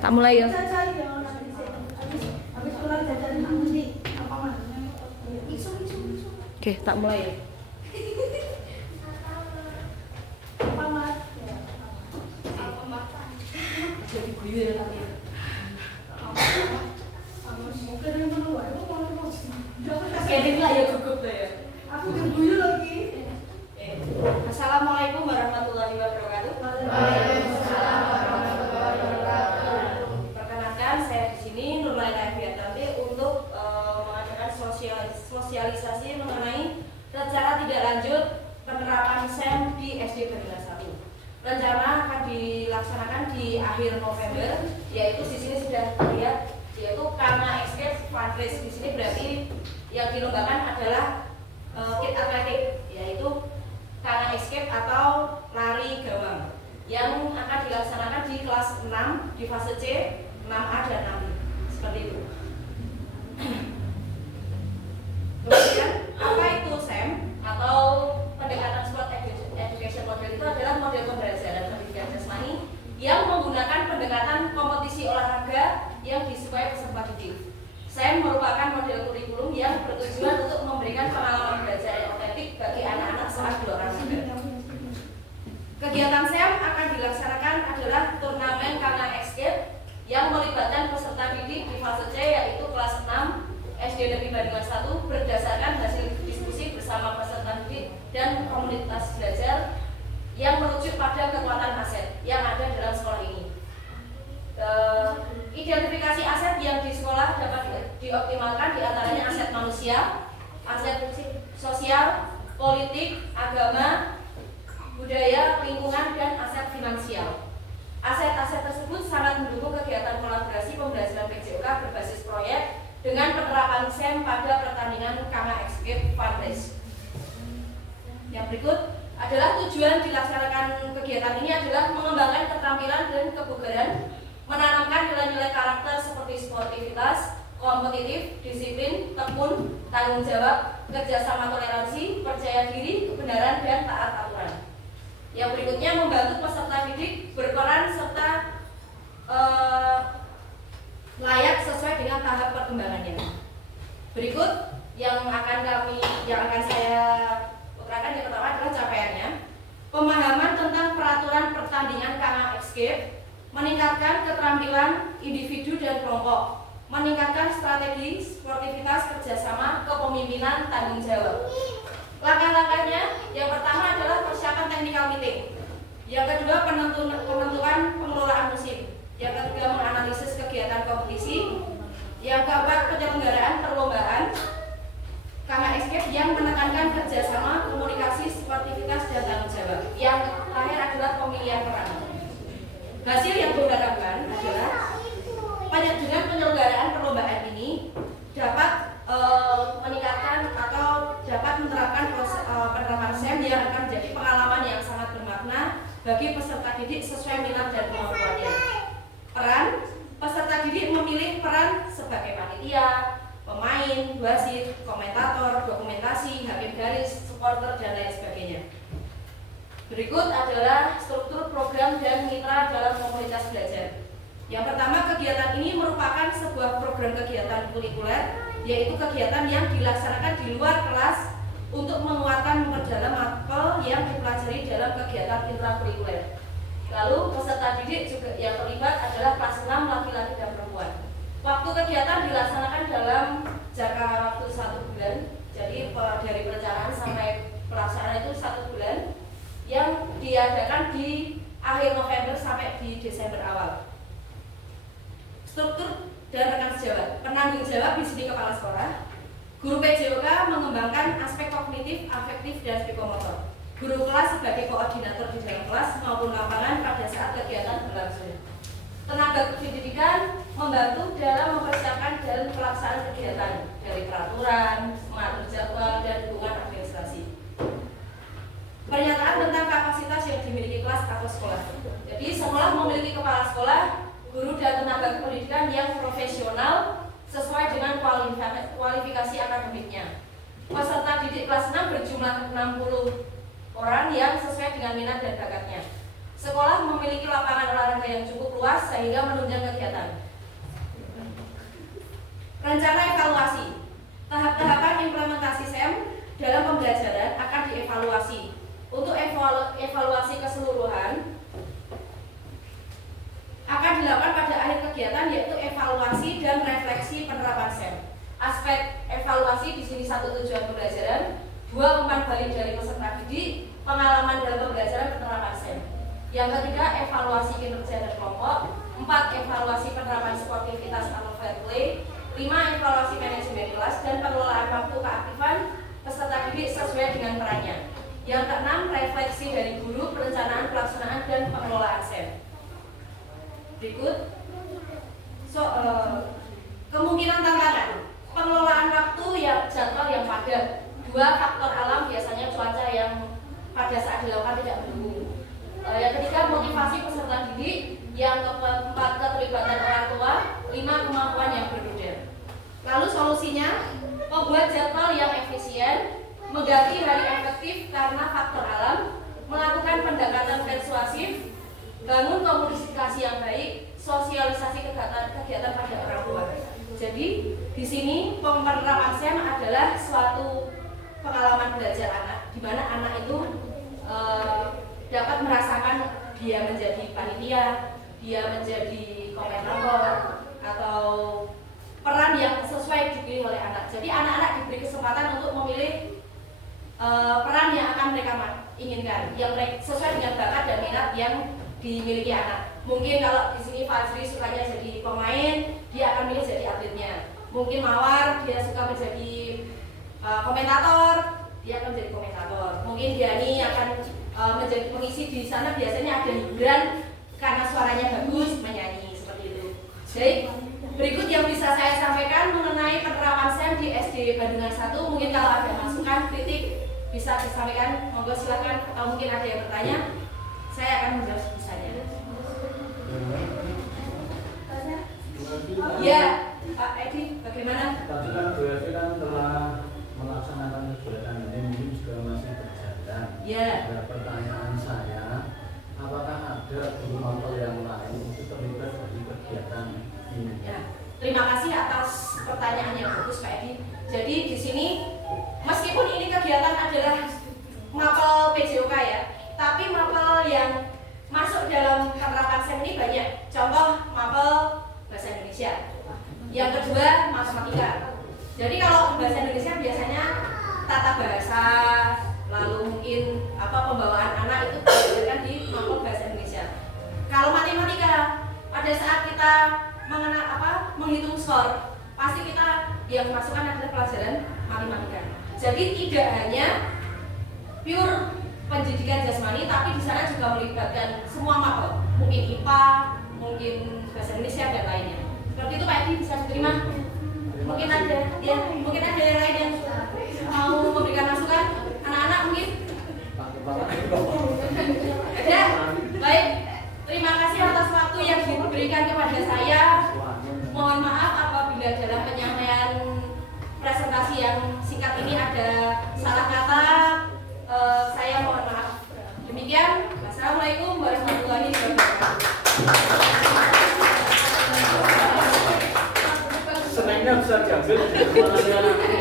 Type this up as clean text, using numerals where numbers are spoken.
Tak mulai ya. Oke, tak mulai ya. Jadi guyu ya tadi. Keding lah ya cukup lah ya. Aku guyu lagi. Assalamualaikum warahmatullahi wabarakatuh. Waalaikumsalam warahmatullahi wabarakatuh. Perkenalkan, saya di sini Nurlaina Fiatranti untuk mengadakan sosialisasi mengenai rencana tidak lanjut penerapan SEM di SD Bendungan 1. Rencana akan dilaksanakan di akhir November, yaitu di sini sudah terlihat, yaitu karena escape fundraise. Di sini berarti yang dilombakan adalah kit atletik, yaitu karena escape atau lari gawang yang akan dilaksanakan di kelas 6 di fase C, 6A dan 6B, seperti itu. Kemudian apa itu SEM atau pendekatan sport education model? Itu adalah model pembelajaran pendidikan jasmani yang menggunakan pendekatan kompetisi olahraga yang disukai peserta didik. SEM merupakan model kurikulum yang bertujuan untuk memberikan pengalaman belajar yang otentik bagi anak-anak saat berolahraga. Kegiatan SEM akan dilaksanakan adalah turnamen karena escape yang melibatkan peserta didik di fase C, yaitu kelas 6 SD Negeri Bendungan 1 berdasarkan hasil diskusi bersama peserta didik dan komunitas belajar yang merujuk pada kekuatan aset yang ada dalam sekolah ini. Identifikasi aset yang di sekolah dapat dioptimalkan diantaranya aset manusia, aset sosial, politik, agama, budaya, lingkungan, dan aset finansial. Aset-aset tersebut sangat mendukung kegiatan kolaborasi pembelajaran PJOK berbasis proyek dengan penerapan SEM pada pertandingan Kama Escape Fundraise. Yang berikut adalah tujuan dilaksanakan kegiatan ini adalah mengembangkan keterampilan dan kebugaran, menanamkan nilai-nilai karakter seperti sportivitas, kompetitif, disiplin, tekun, tanggung jawab, kerjasama, toleransi, percaya diri, kebenaran, dan taat aturan. Yang berikutnya membantu peserta didik berperan serta layak sesuai dengan tahap perkembangannya. Berikut yang akan saya utarakan, yang pertama adalah capaiannya. Pemahaman tentang peraturan pertandingan Kama Escape, meningkatkan keterampilan individu dan kelompok, meningkatkan strategi, sportivitas, kerjasama, kepemimpinan, tanggung jawab. Langkah-langkahnya, yang pertama adalah persiapan technical meeting. Yang kedua, penentuan pengelolaan musim. Yang ketiga, menganalisis kegiatan kompetisi. Yang keempat, penyelenggaraan perlombaan Kama Escape yang menekankan kerjasama, komunikasi, sportivitas, dan tanggung jawab. Yang terakhir adalah pemilihan peran. Hasil yang diharapkan adalah dengan penyelenggaraan perlombaan ini dapat meningkatkan atau dapat menerapkan penerapan SEM yang akan menjadi pengalaman yang sangat bermakna bagi peserta didik sesuai minat dan kemampuannya. Peran peserta didik memilih peran sebagai panitia, pemain, wasit, komentator, dokumentasi, hakim garis, supporter, dan lain sebagainya. Berikut adalah struktur program dan mitra dalam komunitas belajar. Yang pertama, kegiatan ini merupakan sebuah program kegiatan kurikuler, yaitu kegiatan yang dilaksanakan di luar kelas untuk menguatkan memperdalam mapel yang dipelajari dalam kegiatan intrakurikuler. Lalu peserta didik juga yang terlibat adalah kelas 6 laki-laki dan perempuan. Waktu kegiatan dilaksanakan dalam jangka waktu 1 bulan, jadi dari perencanaan sampai pelaksanaan itu 1 bulan, yang diadakan di akhir November sampai di Desember awal. Struktur dan rekan sejawat. Penanggung jawab di sini kepala sekolah. Guru PJOK mengembangkan aspek kognitif, afektif, dan psikomotor. Guru kelas sebagai koordinator di dalam kelas maupun lapangan pada saat kegiatan berlangsung. Tenaga pendidikan membantu dalam mempersiapkan dan pelaksanaan kegiatan dari peraturan, mengatur jadwal, dan dukungan administrasi. Pernyataan tentang kapasitas yang dimiliki kelas atau sekolah. Jadi sekolah memiliki kepala sekolah, guru dan tenaga pendidikan yang profesional sesuai dengan kualifikasi akademiknya. Peserta didik kelas 6 berjumlah 60 orang yang sesuai dengan minat dan bakatnya. Sekolah memiliki lapangan olahraga yang cukup luas sehingga menunjang kegiatan. Rencana evaluasi. Tahap-tahapan implementasi SEM dalam pembelajaran akan dievaluasi. Untuk evaluasi keseluruhan akan dilakukan pada akhir kegiatan, yaitu evaluasi dan refleksi penerapan SEM. Aspek evaluasi di sini 1 tujuan pembelajaran, 2 umpan balik dari peserta didik, pengalaman dalam pembelajaran penerapan SEM. Yang ketiga, evaluasi kinerja dan kelompok. 4, evaluasi penerapan sportivitas atau fair play. 5, evaluasi manajemen kelas dan pengelolaan waktu keaktifan peserta didik sesuai dengan perannya. Yang keenam, refleksi dari guru, perencanaan, pelaksanaan, dan pengelolaan SEM. Berikut, kemungkinan tantangan. Pengelolaan waktu yang jadwal yang padat. 2, faktor alam, biasanya cuaca yang pada saat dilakukan tidak mendukung. Yang ketiga, motivasi peserta didik. Yang keempat, keterlibatan orang tua. 5, kemampuan yang berbeda. Lalu solusinya, membuat jadwal yang efisien, mengganti hari efektif karena faktor alam, melakukan pendekatan persuasif, bangun komunikasi yang baik, sosialisasi kegiatan pada orang tua. Jadi di sini penerapan SEM adalah suatu pengalaman belajar anak, di mana anak itu dapat merasakan dia menjadi panitia, dia menjadi komentator, atau peran yang sesuai dipilih oleh anak. Jadi anak-anak diberi kesempatan untuk memilih peran yang akan mereka inginkan, yang sesuai dengan bakat dan minat yang dimiliki anak. Mungkin kalau di sini Fajri sukanya jadi pemain, dia akan milih jadi atletnya. Mungkin Mawar dia suka menjadi komentator, dia akan menjadi komentator. Mungkin Diani akan menjadi pengisi di sana, biasanya ada hiburan karena suaranya bagus, menyanyi seperti itu. Jadi berikut yang bisa saya sampaikan mengenai penerapan SEM di SD Bandungan 1. Mungkin kalau ada masukan, kritik bisa disampaikan, monggo silakan. Atau mungkin ada yang bertanya, saya akan menjawab sebisanya. Ya, Pak Edi, bagaimana? Tadi kan Bu Edi kan telah melaksanakan kegiatan ini, mungkin juga masih berjalan. Ya. Nah, pertanyaan saya, apakah ada guru mapel yang lain itu terlibat di kegiatan ini? Ya, terima kasih atas pertanyaan yang bagus Pak Edi. Jadi di sini meskipun ini kegiatan adalah mapel PJOK ya, tapi mapel yang masuk dalam penerapan SEM ini banyak. Contoh mapel bahasa Indonesia. Yang kedua matematika. Jadi kalau bahasa Indonesia biasanya tata bahasa, lalu mungkin pembawaan anak itu diajarkan di mapel bahasa Indonesia. Kalau matematika, pada saat kita menghitung skor, pasti kita yang masukkan adalah pelajaran matematika. Jadi tidak hanya pure pendidikan jasmani, tapi di sana juga melibatkan semua mapel, mungkin IPA, mungkin bahasa Indonesia dan lainnya. Seperti itu Pak Edi, bisa diterima? Mungkin ada yang lain yang mau memberikan masukan, anak-anak mungkin? Ada? Baik, terima kasih atas waktu yang diberikan kepada saya. Mohon maaf apabila dalam penyampaian presentasi yang singkat ini ada salah kata, saya mohon maaf. Demikian, wassalamualaikum warahmatullahi wabarakatuh. Sebenarnya bisa diambil dari